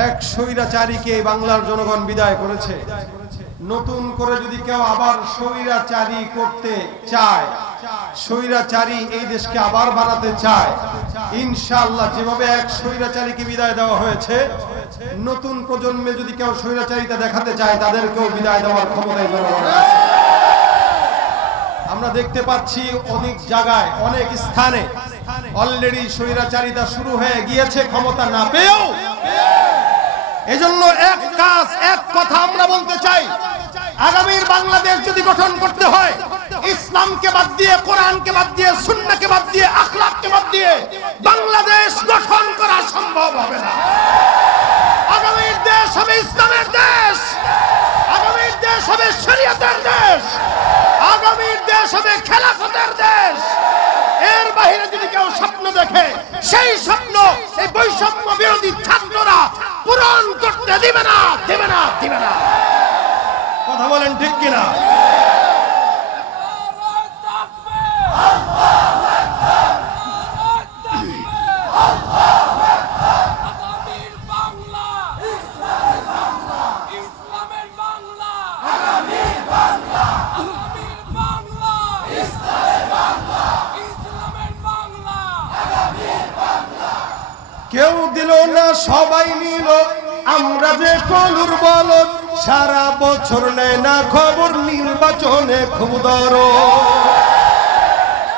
এক স্বৈরাচারীকে বাংলার জনগণ বিদায় করেছে। নতুন করে যদি কেউ আবার স্বৈরাচারী করতে চায়, স্বৈরাচারী এই দেশকে আবার বানাতে চায়, ইনশাআল্লাহ যেভাবে এক স্বৈরাচারীকে বিদায় দেওয়া হয়েছে, নতুন প্রজন্মে যদি কেউ স্বৈরাচারিতা দেখাতে চায় তাদেরকেও বিদায় দেওয়ার ক্ষমতাই জনগণের আছে। আমরা দেখতে পাচ্ছি অনেক জায়গায়, অনেক স্থানে অলরেডি স্বৈরাচারিতা শুরু হয়ে গিয়েছে ক্ষমতা না পেয়েও। এজন্য এক কাজ, এক কথা আমরা বলতে চাই, আগামীর বাংলাদেশ যদি গঠন করতে হয়, ইসলামকে বাদ দিয়ে, কোরআনকে বাদ দিয়ে, সুন্নাহকে বাদ দিয়ে, আখলাককে বাদ দিয়ে বাংলাদেশ গঠন করা সম্ভব হবে না। আগামীর দেশ হবে ইসলামের দেশ, আগামীর দেশ হবে শরীয়তের দেশ, আগামীর দেশ হবে খেলাফতের দেশ। এর বাইরে যদি কেউ স্বপ্ন দেখে, সেই স্বপ্ন এই বৈষম্য বিরোধী ছাত্ররা পূরণ করতে দিবে না, দিবে না, দিবে না। কথা বলেন ঠিক কিনা? কেউ দিল না সবাই নিল, আমরা যে কলুর বলদ, সারা বছর নেয় না খবর, নির্বাচনে খুব দরদ।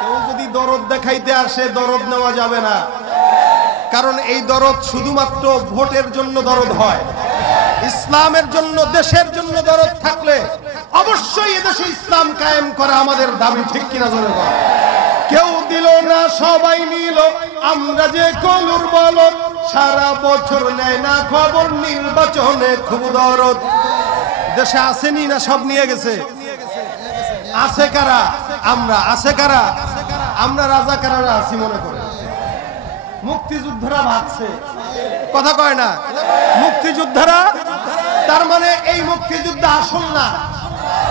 কেউ যদি দরদ দেখাইতে আসে, দরদ নেওয়া যাবে না, কারণ এই দরদ শুধুমাত্র ভোটের জন্য দরদ হয়। ইসলামের জন্য, দেশের জন্য দরদ থাকলে অবশ্যই এদেশে ইসলাম কায়েম করা আমাদের দাবি, ঠিক কিনা জনগণ? কেউ দিল না সবাই নিল, আমরা যে কলুর বলদ, সারা বছর নেয় না খবর, নির্বাচনে খুব দরদ। দেশে আসেনি না সব নিয়ে গেছে? আছে কারা? আমরা। আছে কারা? আমরা রাজাকাররা আছি মনে করে। মুক্তিযোদ্ধারা ভাগছে, কথা কয় না? মুক্তিযোদ্ধারা, তার মানে এই মুক্তিযুদ্ধ আসল না।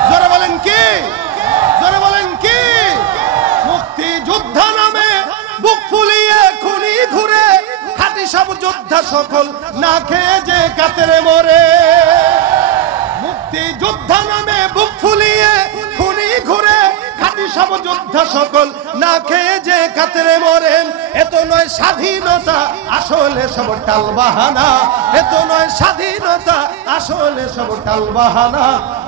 জোরে বলেন কি? জোরে বলেন কি? মুক্তিযোদ্ধা নামে বুক ফুলিয়ে খুনি ঘুরে, খাঁটি সব যোদ্ধা সকল না খেয়ে যে কাতরে মরে। মুক্তিযোদ্ধা নামে বুক ফুলিয়ে খুনি ঘুরে, খাঁটি সব যোদ্ধা সকল না খেয়ে যে কাতরে মরে। এত নয় স্বাধীনতা, আসলে সব টালবাহানা। এত নয় স্বাধীনতা, আসলে সব টালবাহানা।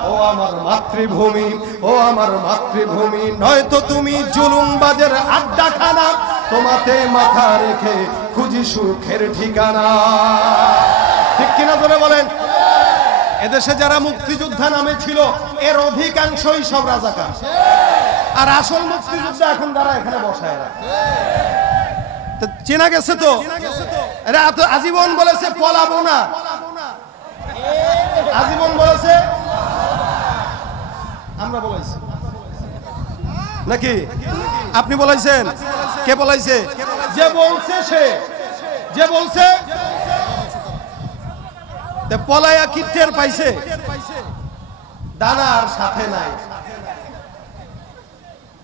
ও আমার মাতৃভূমি, ও আমার মাতৃভূমি, নয়তো তুমি জুলুমবাজের আড্ডাখানা। তোমাতে মাথা রেখে খুঁজি সুখের ঠিকানা, ঠিক কিনা বলে বলেন? এদেশে যারা মুক্তিযোদ্ধা নামে ছিল, এর অধিকাংশই সব রাজাকার। আর আসল মুক্তিযোদ্ধা এখন যারা এখানে বসায় রাখে, চেনা গেছে তো? এরা আজীবন বলেছে পলাবো না, আজীবন বলেছে। আমরা বলেছি নাকি? আপনি বলেছেন? কে বলেছে? যে বলছে সে, যে বলছে পলায়া কি টের পাইছে? দানার সাথে নাই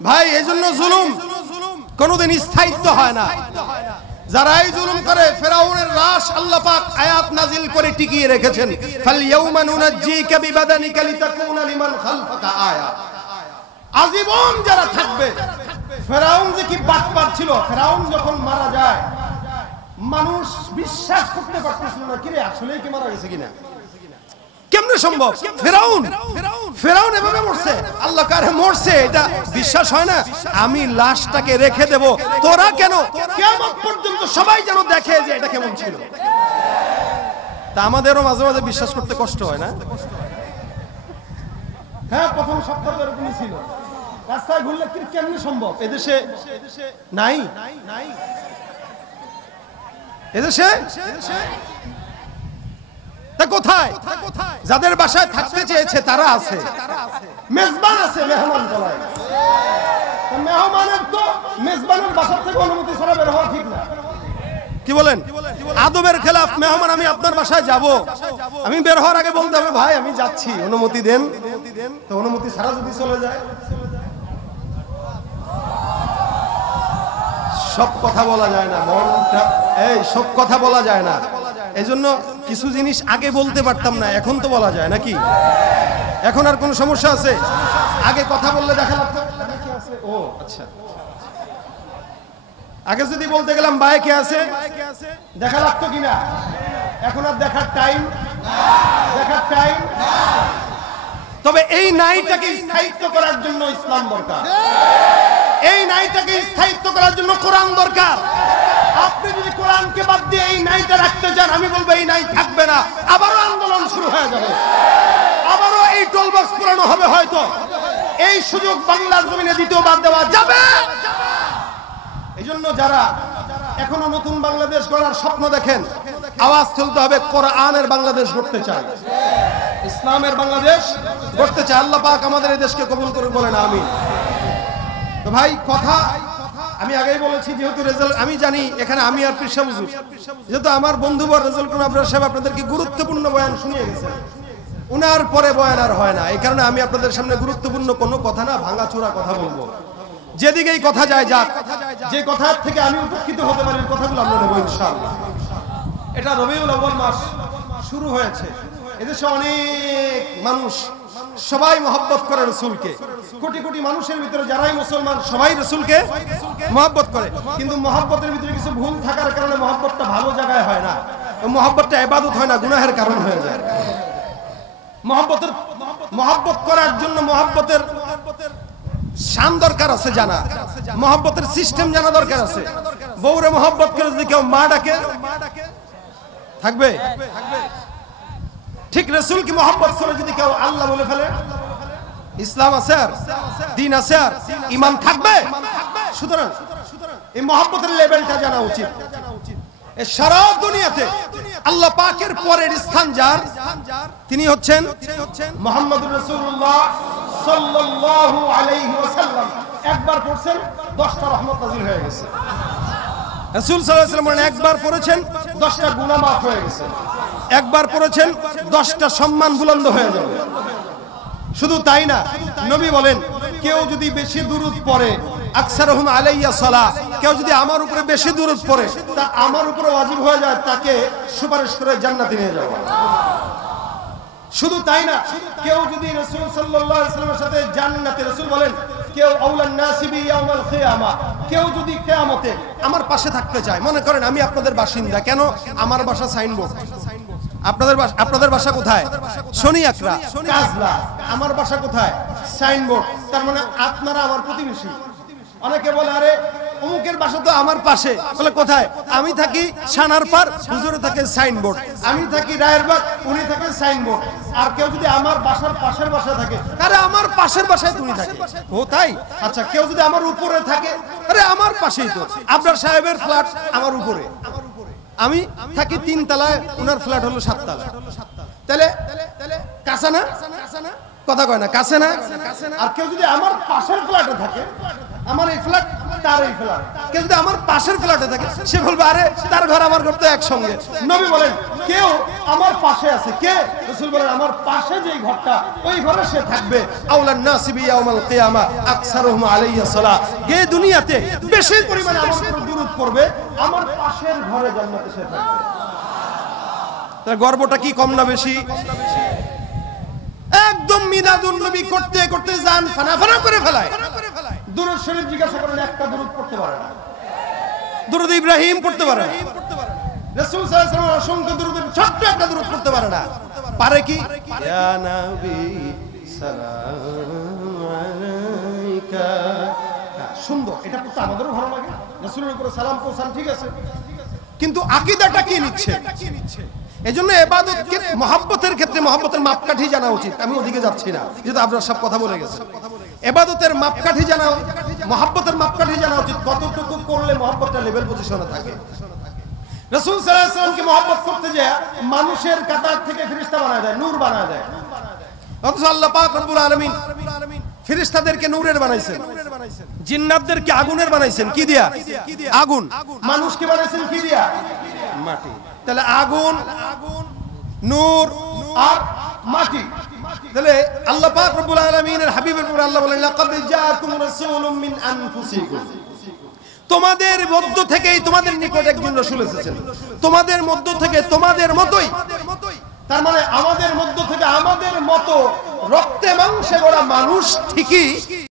ভাই। এজন্য জুলুম কোনোদিন স্থায়িত্ব হয় না। যারা এই জুলুম করে, ফেরাউনের লাশ আল্লাহ পাক আয়াত নাজিল করে টিকিয়ে রেখেছেন, ফালইয়াউমা নুনাজ্জিকা বিবাদানিকা লিতাকুনা লিমান খালফাকা আয়া। আজীবন যারা থাকবে। ফেরাউন যে কি বাটপার ছিল, ফেরাউন যখন মারা যায় মানুষ বিশ্বাস করতে পারতেছিল না, কিরে আসলেই কি মারা গেছে কিনা। কেমনে সম্ভব? ফেরাউন, ফেরাউন এভাবে মরছে, আল্লাহ কারে মরছে এটা বিশ্বাস হয় না। আমি লাশটাকে রেখে দেব, তোরা কেন? কিয়ামত পর্যন্ত সবাই যেন দেখে যে এটা কেমন ছিল। তা আমাদেরও মাঝে মাঝে বিশ্বাস করতে কষ্ট হয় না? হ্যাঁ, প্রথম সপ্তাহ এরকমই ছিল। রাস্তায় ঘুরলে কেমনে সম্ভব? এদেশে নাই, এদেশে কোথায়? যাদের বাসায় থাকতে চেয়েছে তারা আছে, মেজবান আছে, মেহমান বলায়। মেহমানের তো মেজবানের বাসা থেকে অনুমতি ছাড়া বের হওয়া ঠিক না। কি বলেন? আদবের খেলাফ। মেহমান আমি আপনার বাসায় যাব, আমি বের হওয়ার আগে বলতে হবে ভাই আমি যাচ্ছি, অনুমতি দেন। তো অনুমতি ছাড়া যদি চলে যায়, সব কথা বলা যায় না, মনটা, এই সব কথা বলা যায় না। এই জন্য কিছু জিনিস আগে বলতে পারতাম না, এখন তো বলা যায় নাকি? এখন আর কোনো সমস্যা আছে? আগে কথা বললে দেখা লাগতো ও আচ্ছা, আগে যদি বলতে গেলাম ভাই কে আছে দেখা লাগতো কিনা? এখন আর দেখার টাইম তবে এই নাইটাকে স্থায়িত্ব করার জন্য ইসলাম দরকার, এই নাইটাকে স্থায়িত্ব করার জন্য কোরআন দরকার। আপনি যদি কোরআনকে বাদ দিয়ে এই নাইটা রাখতে চান, আমি বলবো এই নাই থাকবে না, আবারও আন্দোলন শুরু হয়ে যাবে, আবারও এই টোল বক্স পুরানো হবে। হয়তো এই সুযোগ বাংলার জমিনে দ্বিতীয়বার দেওয়া যাবে। এই জন্য যারা এখনো নতুন বাংলাদেশ গড়ার স্বপ্ন দেখেন, আওয়াজ তুলতে হবে, কোরআনের বাংলাদেশ গড়তে চায়, ইসলামের বাংলাদেশ গড়তে চায়। আল্লাহ পাক আমাদের এই দেশকে কবুল করুন, বলেন আমিন। তো ভাই কথা আমি আগেই বলেছি, যেহেতু রেজাল্ট আমি জানি এখানে আমি আর পীর সাহেব হুজুর, যেহেতু আমার বন্ধু বর রেজাল্ট কোন আবরার সাহেব আপনাদেরকে গুরুত্বপূর্ণ বয়ান শুনিয়ে গেছেন, উনার পরে বয়ান আর হয় না। এই কারণে আমি আপনাদের সামনে গুরুত্বপূর্ণ কোনো কথা না, ভাঙাচোরা কথা বলবো। যেদিকেই কথা যায় যাক, যে কথার থেকে আমি উপকৃত হতে পারি কথাগুলো আমরা নেব ইনশাআল্লাহ। এটা রবিউল আউয়াল মাস শুরু হয়েছে, এদেশে অনেক মানুষ সবাই মহব্বত করে রসুলকে, কোটি কোটি মানুষের ভিতরে যারাই মুসলমান সবাই রসুলকে মহব্বত করে, কিন্তু মহব্বতের ভিতরে কিছু ভুল থাকার কারণে মহব্বতটা ভালো জায়গায় হয় না, মহব্বতটা ইবাদত হয় না, গুনাহের কারণ হয়ে যায়। মহব্বত করার জন্য মহব্বতের শান দরকার আছে জানা, মহব্বতের সিস্টেম জানা দরকার আছে। বউরে মহব্বত করে যদি কেউ মা ডাকে থাকবে, ঠিক রাসূলকে মহব্বত করে যদি কেউ আল্লাহ বলে ফেলে, ইসলাম আছে আর দ্বীন আছে আর ঈমান থাকবে? সুতরাং এই মহব্বতের লেভেলটা জানা উচিত। এই সারা দুনিয়াতে আল্লাহ পাকের পরের স্থান যার, তিনি হচ্ছেন মুহাম্মদুর রাসূলুল্লাহ সাল্লাল্লাহু আলাইহি ওয়াসাল্লাম। একবার পড়ছেন 10টা রহমত নাযিল হয়ে গেছে। রাসূল সাল্লাল্লাহু আলাইহি ওয়াসাল্লাম একবার পড়েছেন 10টা গুনাহ মাফ হয়ে গেছে, একবার পড়েছেন 10টা সম্মান বুলন্দ হয়ে যাবে। শুধু তাই না, নবী বলেন কেউ যদি বেশি দুরূদ পড়ে, আকসারুহুম আলাইয়া সালাহ, কেউ যদি আমার উপরে বেশি দুরূদ পড়ে তা আমার উপরে ওয়াজিব হয়ে যায় তাকে সুপারিশ করে জান্নাতে নিয়ে যাওয়া। শুধু তাই না, কেউ যদি রাসূল সাল্লাল্লাহু আলাইহি ওয়াসাল্লামের সাথে জান্নাতে, রাসূল বলেন কেউ আউলান নাসিবি ইয়াউমাল কিয়ামা, কেউ যদি কিয়ামতে আমার পাশে থাকতে চায়, মনে করেন আমি আপনাদের বাসিন্দা, কেন আমার বাসা সাইনবোর্ড, আপনাদের বাসা কোথায়? শনি আকরা কাজলা, আমার বাসা কোথায়? সাইনবোর্ড, তার মানে আপনারা আমার প্রতিবেশী। অনেকে বলে আরে অমুকের বাসা তো আমার পাশে, বলে কোথায়? আমি থাকি সানারপাড়, হুজুরে থাকে সাইনবোর্ড, আমি থাকি রায়েরবাগ, উনি থাকে সাইনবোর্ড। আর কেউ যদি আমার বাসার পাশের বাসায় থাকে, আরে আমার পাশের বাসায় তুমি থাকে, ও তাই? আচ্ছা, কেউ যদি আমার উপরে থাকে, আরে আমার পাশেই তো আবরার সাহেবের ফ্ল্যাট আমার উপরে, আমি থাকি 3 তলায়, উনার ফ্ল্যাট হলো 7 তলা, তাহলে কাছে না? কথা কয় না, কাছে না? আর কেউ যদি আমার পাশের ফ্ল্যাটে থাকে, আমার এই ফ্ল্যাট তার এই ফ্ল্যাট, কেউ যদি আমার পাশের ফ্ল্যাটে থাকে, সে বলবে আরে তার ঘর আমার ঘর তো একসঙ্গে। নবী বলেন কেউ আমার পাশে আছে, কে? রাসূল বলেন আমার পাশে যেই ঘরটা, ওই ঘরে সে থাকবে। আউলান নাসিবি ইয়াউমাল কিয়ামা আকসারুহুম আলাইয়া সালাহ, যে দুনিয়াতে বেশি পরিমাণে আমার উপর দুরূদ পড়বে, আমার পাশের ঘরে জান্নাতে সে থাকবে। তার গর্বটা কি কম না বেশি? একদম মিলাদুন নবী করতে করতে জান ফানা ফানা করে ফেলায়। দুরূদ শরীফ জিজ্ঞাসা করেন, একটা দুরূদ পড়তে পারে না, দুরূদ ইব্রাহিম পড়তে পারে না, রাসূল সাল্লাল্লাহু আলাইহি ওয়াসাল্লাম অসংখ্য দুরূদের ছোট্ট একটা দুরূদ পড়তে পারে না। পারে কি? ইয়া নবী সালাম আলাইকা, সুন্দর, এটা পড়তে আমাদেরও ভালো লাগে, রাসূলের উপরে সালাম পৌঁছান, ঠিক আছে, কিন্তু আকীদাটা কি নিচ্ছে? এজন্য ইবাদতকে মহব্বতের ক্ষেত্রে মহব্বতের মাপকাঠি জানা উচিত। আমি ওদিকে যাচ্ছি না, যেহেতু আপনারা সব কথা বলে গেছেন। ইবাদতের মাপকাঠি জানা, মহব্বতের মাপকাঠি জানা উচিত, কতটুকু করলে মহব্বতটা লেভেল পজিশনে থাকে। রাসূল সাল্লাল্লাহু আলাইহি ওয়াসাল্লামকে মহব্বত করতে যায় মানুষের কাতার থেকে ফেরেশতা বানায় দেয়, নূর বানায় দেয়। অথচ আল্লাহ পাক রব্বুল আলামিন ফেরেশতাদেরকে নূরের বানাইছেন, জিন্নাতদেরকে আগুনের বানাইছেন। কি দিয়া? আগুন। মানুষকে বানাইছেন কি দিয়া? মাটি। তাহলে আগুন, নূর আর মাটি। তাহলে আল্লাহ পাক রব্বুল আলামিনের হাবিবের উপর আল্লাহ বলেন লাকাদ জাআকুম রাসূলুম মিন আনফুসিকুম, তোমাদের মধ্য থেকেই তোমাদের নিকট একজন রাসূল এসেছেন, তোমাদের মধ্য থেকে তোমাদের মতোই, তার মানে আমাদের মধ্য থেকে আমাদের মতো রক্তে মাংসে গড়া মানুষ ঠিকই,